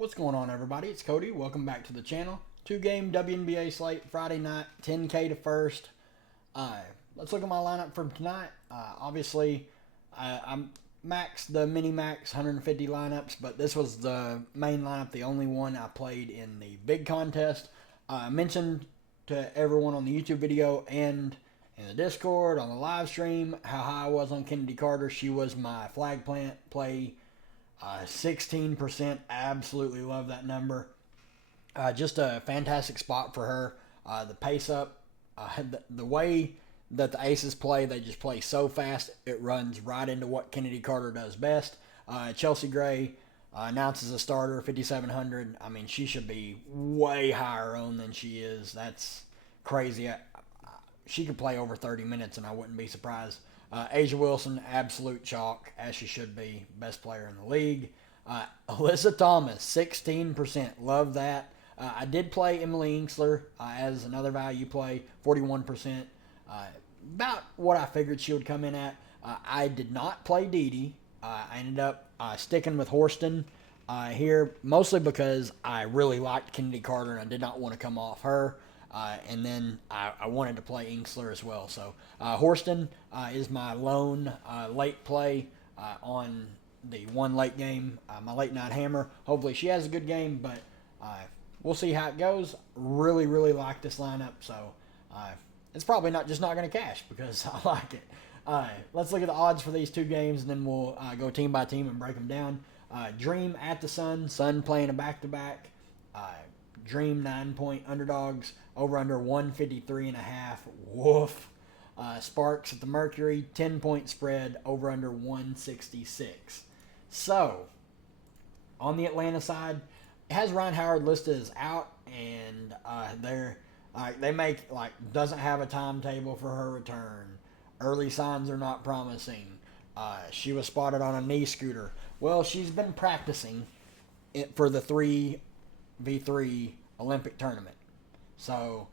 What's going on, everybody? It's Cody. Welcome back to the channel. Two-game Wnba slate, Friday night, 10K to first. Let's look at my lineup from tonight. Obviously, I'm maxed the mini-max 150 lineups, but this was the main lineup, the only one I played in the big contest. I mentioned to everyone on the YouTube video and in the Discord, on the live stream, how high I was on Kennedy Carter. She was my flag plant play. 16%, absolutely love that number. Just a fantastic spot for her. The pace up, the way that the aces play, they just play so fast, it runs right into what Kennedy Carter does best. Chelsea Gray announces a starter, 5,700. I mean, she should be way higher owned than she is. That's crazy. She could play over 30 minutes, and I wouldn't be surprised. Asia Wilson, absolute chalk, as she should be, best player in the league. Alyssa Thomas, 16%, love that. I did play Emily Inksler as another value play, 41%. About what I figured she would come in at. I did not play Dee Dee. I ended up sticking with Horston here, mostly because I really liked Kennedy Carter and I did not want to come off her. And then I wanted to play Inksler as well. So Horston is my lone late play on the one late game, my late night hammer. Hopefully she has a good game, but we'll see how it goes. Really, really like this lineup. So it's probably not going to cash because I like it. Let's look at the odds for these two games, and then we'll go team by team and break them down. Dream at the Sun. Sun playing a back-to-back. Dream 9-point underdogs, over under 153.5. Woof. Sparks at the Mercury, 10-point spread, over under 166. So, on the Atlanta side, it has Ryan Howard listed as out, and they make doesn't have a timetable for her return. Early signs are not promising. She was spotted on a knee scooter. Well, she's been practicing for the 3v3 Olympic tournament. So,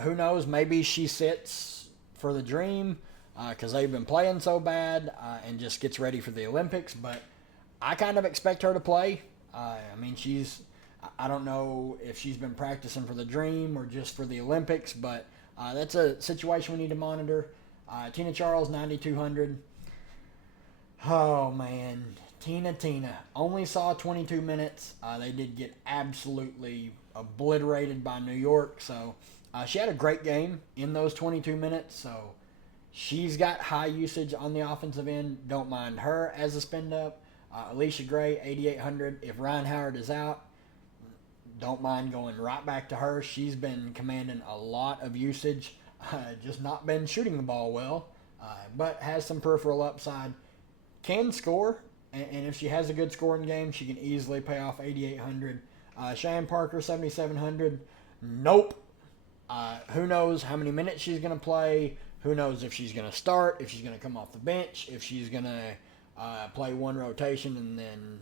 who knows? Maybe she sits for the Dream because they've been playing so bad and just gets ready for the Olympics. But I kind of expect her to play. I mean, I don't know if she's been practicing for the Dream or just for the Olympics, but that's a situation we need to monitor. Tina Charles, 9,200. Oh, man. Tina only saw 22 minutes. They did get absolutely obliterated by New York. So she had a great game in those 22 minutes. So she's got high usage on the offensive end. Don't mind her as a spend up. Alicia Gray, 8,800. If Ryan Howard is out, don't mind going right back to her. She's been commanding a lot of usage. Just not been shooting the ball well, but has some peripheral upside. Can score. And if she has a good scoring game, she can easily pay off 8,800. Cheyenne Parker, 7,700. Nope. Who knows how many minutes she's going to play? Who knows if she's going to start, if she's going to come off the bench, if she's going to play one rotation and then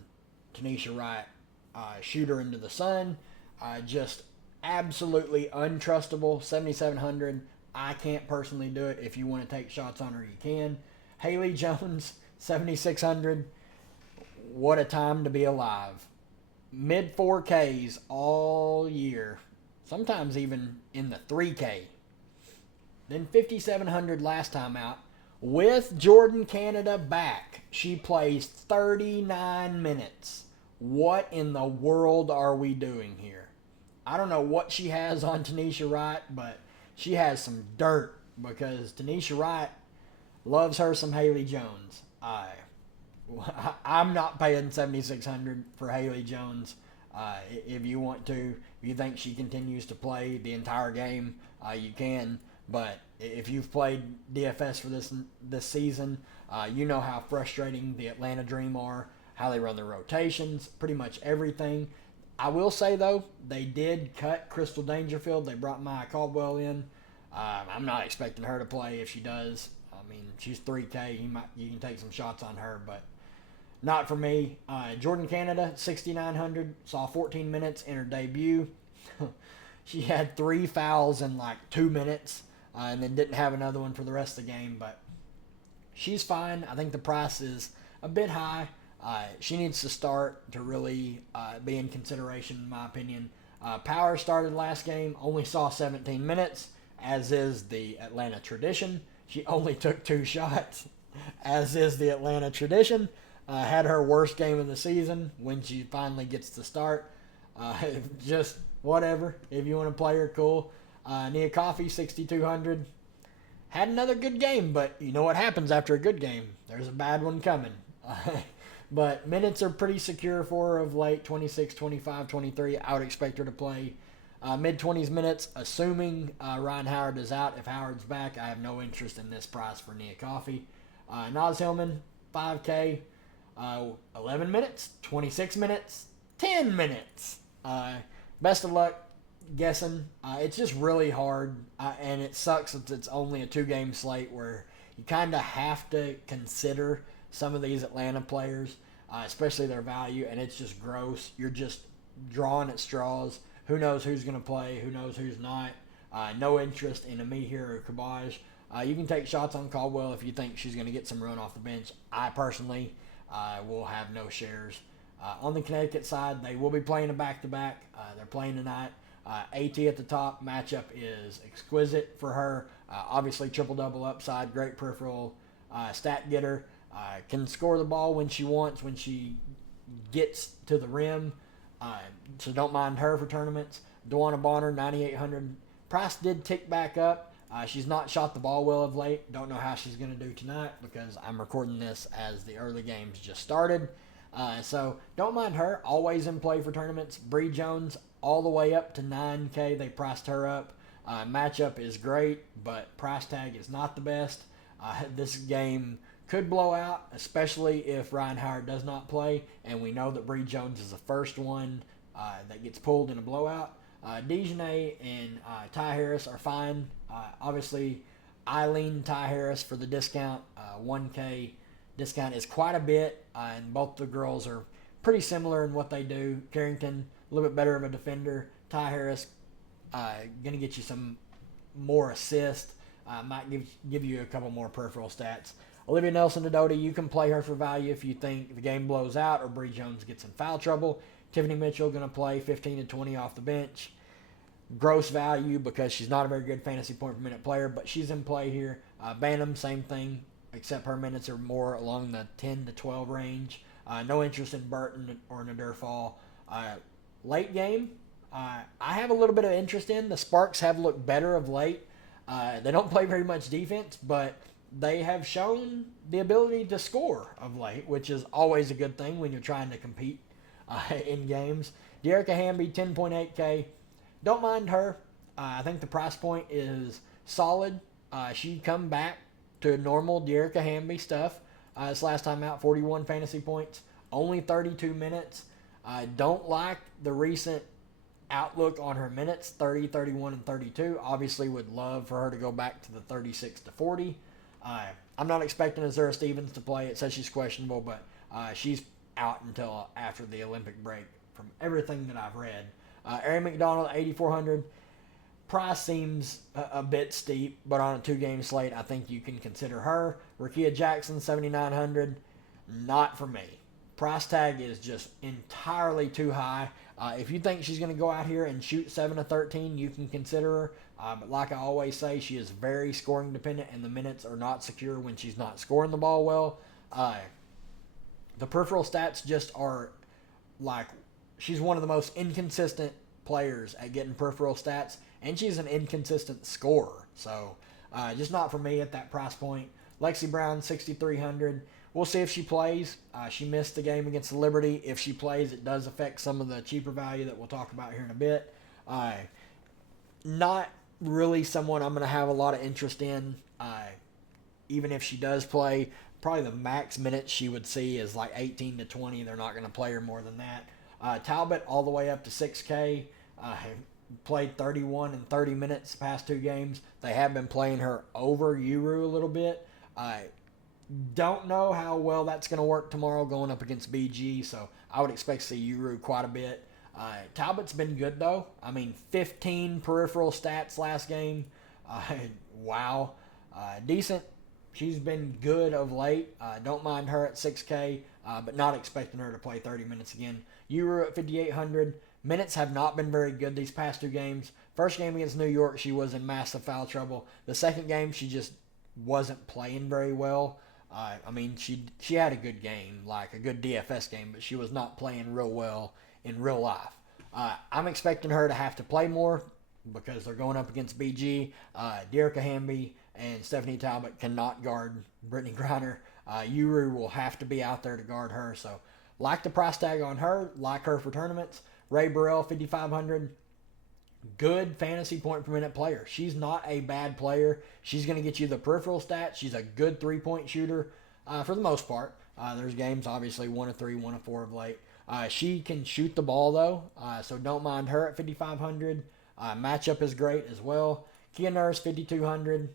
Tanisha Wright shoot her into the sun. Just absolutely untrustable. 7,700. I can't personally do it. If you want to take shots on her, you can. Haley Jones, 7,600. What a time to be alive. Mid 4Ks all year. Sometimes even in the 3K. Then 5,700 last time out. With Jordan Canada back, she plays 39 minutes. What in the world are we doing here? I don't know what she has on Tanisha Wright, but she has some dirt because Tanisha Wright loves her some Haley Jones. I'm not paying 7,600 for Haley Jones. If you want to, if you think she continues to play the entire game, you can. But if you've played DFS for this season, you know how frustrating the Atlanta Dream are, how they run their rotations, pretty much everything. I will say, though, they did cut Crystal Dangerfield. They brought Maya Caldwell in. I'm not expecting her to play if she does. I mean, she's 3K. You can take some shots on her, but not for me. Jordan Canada, 6,900. Saw 14 minutes in her debut. She had 3 fouls in 2 minutes and then didn't have another one for the rest of the game. But she's fine. I think the price is a bit high. She needs to start to really be in consideration, in my opinion. Power started last game, only saw 17 minutes, as is the Atlanta tradition. She only took 2 shots, as is the Atlanta tradition. Had her worst game of the season when she finally gets to start. Just whatever. If you want to play her, cool. Nia Coffey, 6,200. Had another good game, but you know what happens after a good game. There's a bad one coming. But minutes are pretty secure for her of late, 26, 25, 23. I would expect her to play mid-20s minutes, assuming Ryan Howard is out. If Howard's back, I have no interest in this price for Nia Coffey. Naz Hillman, 5K, 11 minutes, 26 minutes, 10 minutes. Best of luck guessing. It's just really hard, and it sucks that it's only a 2-game slate where you kind of have to consider some of these Atlanta players, especially their value, and it's just gross. You're just drawing at straws. Who knows who's going to play? Who knows who's not? No interest in Amihir or Kabaj. You can take shots on Caldwell if you think she's going to get some run off the bench. I personally will have no shares. On the Connecticut side, they will be playing a back-to-back. They're playing tonight. AT at the top. Matchup is exquisite for her. Obviously, triple-double upside. Great peripheral stat getter. Can score the ball when she wants, when she gets to the rim. So don't mind her for tournaments. Dewana Bonner, 9,800. Price did tick back up. She's not shot the ball well of late. Don't know how she's going to do tonight because I'm recording this as the early games just started. So don't mind her. Always in play for tournaments. Bree Jones all the way up to 9K. They priced her up. Matchup is great, but price tag is not the best. This game could blow out, especially if Ryan Howard does not play, and we know that Bree Jones is the first one that gets pulled in a blowout. Dejanay and Ty Harris are fine. Obviously, I lean Ty Harris for the discount. 1K discount is quite a bit, and both the girls are pretty similar in what they do. Carrington, a little bit better of a defender. Ty Harris, going to get you some more assists. Might give you a couple more peripheral stats. Olivia Nelson-Dodoti, you can play her for value if you think the game blows out or Bree Jones gets in foul trouble. Tiffany Mitchell going to play 15 to 20 off the bench. Gross value because she's not a very good fantasy point per minute player, but she's in play here. Bantam, same thing, except her minutes are more along the 10 to 12 range. No interest in Burton or Nadir Fall. Late game, I have a little bit of interest in. The Sparks have looked better of late. They don't play very much defense, but they have shown the ability to score of late, which is always a good thing when you're trying to compete in games. Dearica Hamby, 10.8K. Don't mind her. I think the price point is solid. She come back to normal Dearica Hamby stuff. This last time out, 41 fantasy points, only 32 minutes. I don't like the recent outlook on her minutes, 30, 31, and 32. Obviously would love for her to go back to the 36 to 40. I'm not expecting Azura Stevens to play. It says she's questionable, but she's out until after the Olympic break from everything that I've read. Erin McDonald, 8,400. Price seems a bit steep, but on a 2-game slate, I think you can consider her. Rakia Jackson, 7,900. Not for me. Price tag is just entirely too high. If you think she's going to go out here and shoot 7 to 13, you can consider her. But like I always say, she is very scoring dependent, and the minutes are not secure when she's not scoring the ball well. The peripheral stats just are like, she's one of the most inconsistent players at getting peripheral stats, and she's an inconsistent scorer. So just not for me at that price point. Lexi Brown, 6,300. We'll see if she plays. She missed the game against the Liberty. If she plays, it does affect some of the cheaper value that we'll talk about here in a bit. Not really someone I'm going to have a lot of interest in. Even if she does play, probably the max minutes she would see is like 18 to 20. They're not going to play her more than that. Talbot all the way up to 6K. Played 31 and 30 minutes the past 2 games. They have been playing her over Uru a little bit. Don't know how well that's going to work tomorrow going up against BG, so I would expect to see Uru quite a bit. Talbot's been good, though. I mean, 15 peripheral stats last game. Wow. Decent. She's been good of late. Don't mind her at 6K. but not expecting her to play 30 minutes again. Euro at 5,800. Minutes have not been very good these past 2 games. First game against New York, she was in massive foul trouble. The second game, she just wasn't playing very well. I mean, she had a good game, like a good DFS game, but she was not playing real well in real life. I'm expecting her to have to play more because they're going up against BG. Dearica Hamby and Stephanie Talbot cannot guard Brittany Griner. Uru will have to be out there to guard her. So, like the price tag on her, like her for tournaments. Ray Burrell, 5,500. Good fantasy point per minute player. She's not a bad player. She's going to get you the peripheral stats. She's a good 3-point shooter for the most part. There's games, obviously, 1 of 3, 1 of 4 of late. She can shoot the ball, though, so don't mind her at 5,500. Matchup is great as well. Kia Nurse, 5,200.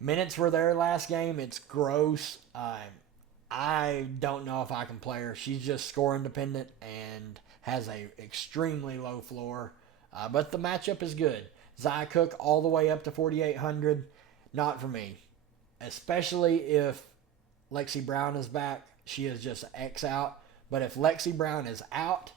Minutes were there last game. It's gross. I don't know if I can play her. She's just score independent and has a extremely low floor. But the matchup is good. Zia Cook all the way up to 4,800. Not for me. Especially if Lexi Brown is back. She is just X out. But if Lexi Brown is out,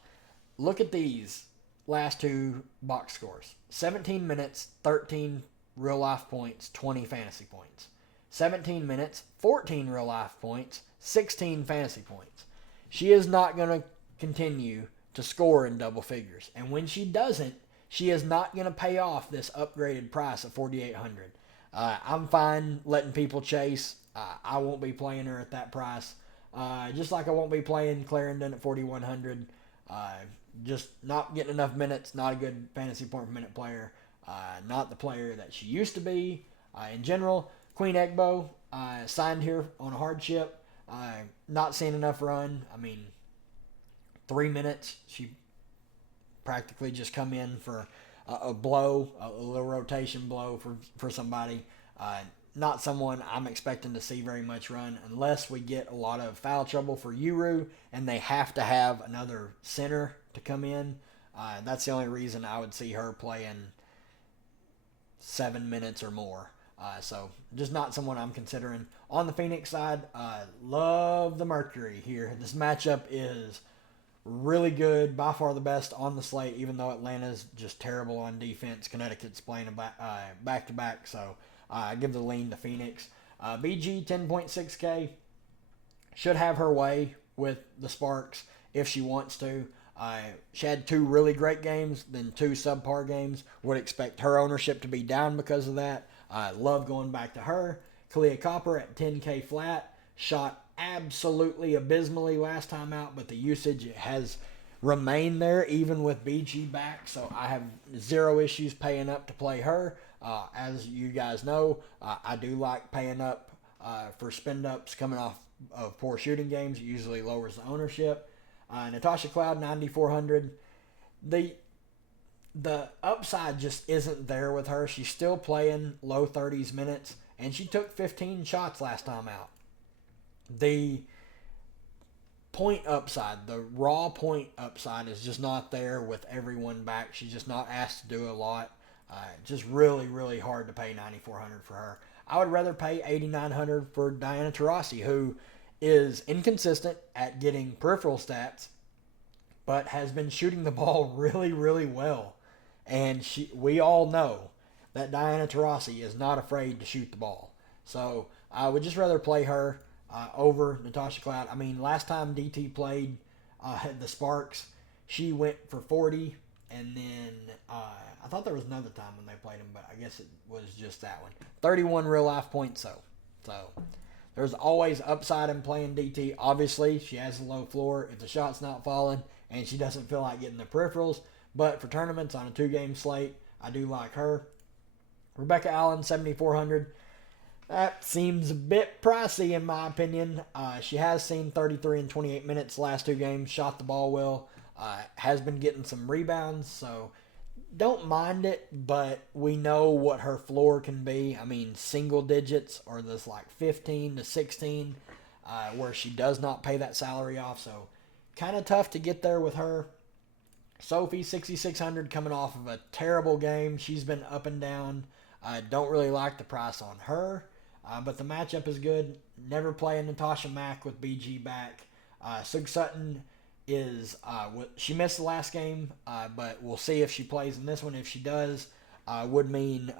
look at these last 2 box scores. 17 minutes, 13 real life points, 20 fantasy points. 17 minutes, 14 real life points, 16 fantasy points. She is not going to continue to score in double figures. And when she doesn't, she is not going to pay off this upgraded price of 4,800. I'm fine letting people chase. I won't be playing her at that price. Just like I won't be playing Clarendon at 4,100. Just not getting enough minutes. Not a good fantasy point per minute player. Not the player that she used to be. In general, Queen Egbo signed here on a hardship. Not seeing enough run. I mean, 3 minutes. She practically just come in for a blow, a little rotation blow for somebody. Not someone I'm expecting to see very much run unless we get a lot of foul trouble for Uru and they have to have another center to come in. That's the only reason I would see her playing 7 minutes or more. So just not someone I'm considering. On the Phoenix side, love the Mercury here. This matchup is really good, by far the best on the slate, even though Atlanta's just terrible on defense. Connecticut's playing back-to-back, so I give the lean to Phoenix. BG, 10.6K. Should have her way with the Sparks if she wants to. She had 2 really great games, then 2 subpar games. Would expect her ownership to be down because of that. I love going back to her. Kalia Copper at 10K flat. Shot absolutely abysmally last time out, but the usage has remained there even with BG back, so I have 0 issues paying up to play her. As you guys know, I do like paying up for spend ups coming off of poor shooting games. It usually lowers the ownership. Natasha Cloud, 9,400. The upside just isn't there with her. She's still playing low 30s minutes, and she took 15 shots last time out. The point upside, the raw point upside is just not there with everyone back. She's just not asked to do a lot. Just really, really hard to pay $9,400 for her. I would rather pay $8,900 for Diana Taurasi, who is inconsistent at getting peripheral stats, but has been shooting the ball really, really well. And we all know that Diana Taurasi is not afraid to shoot the ball. So I would just rather play her over Natasha Cloud. I mean, last time DT played the Sparks, she went for 40, and then I thought there was another time when they played them, but I guess it was just that one. 31 real life points, so there's always upside in playing DT. Obviously, she has a low floor if the shot's not falling, and she doesn't feel like getting the peripherals. But for tournaments on a 2-game slate, I do like her. Rebecca Allen, 7,400. That seems a bit pricey in my opinion. She has seen 33 and 28 minutes last 2 games, shot the ball well, has been getting some rebounds, so don't mind it, but we know what her floor can be. I mean, single digits or this like 15 to 16, where she does not pay that salary off, so kind of tough to get there with her. Sophie, 6,600, coming off of a terrible game. She's been up and down. I don't really like the price on her, but the matchup is good. Never playing Natasha Mack with BG back. Sig Sutton is she missed the last game, but we'll see if she plays in this one. If she does, would mean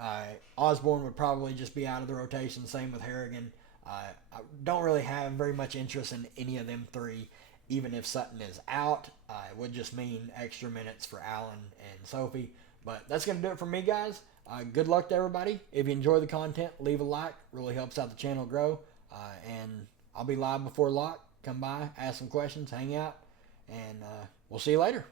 Osborne would probably just be out of the rotation. Same with Harrigan. I don't really have very much interest in any of them three, even if Sutton is out. It would just mean extra minutes for Allen and Sophie. But that's going to do it for me, guys. Good luck to everybody. If you enjoy the content, leave a like. Really helps out the channel grow. And I'll be live before lock. Come by, ask some questions, hang out, and we'll see you later.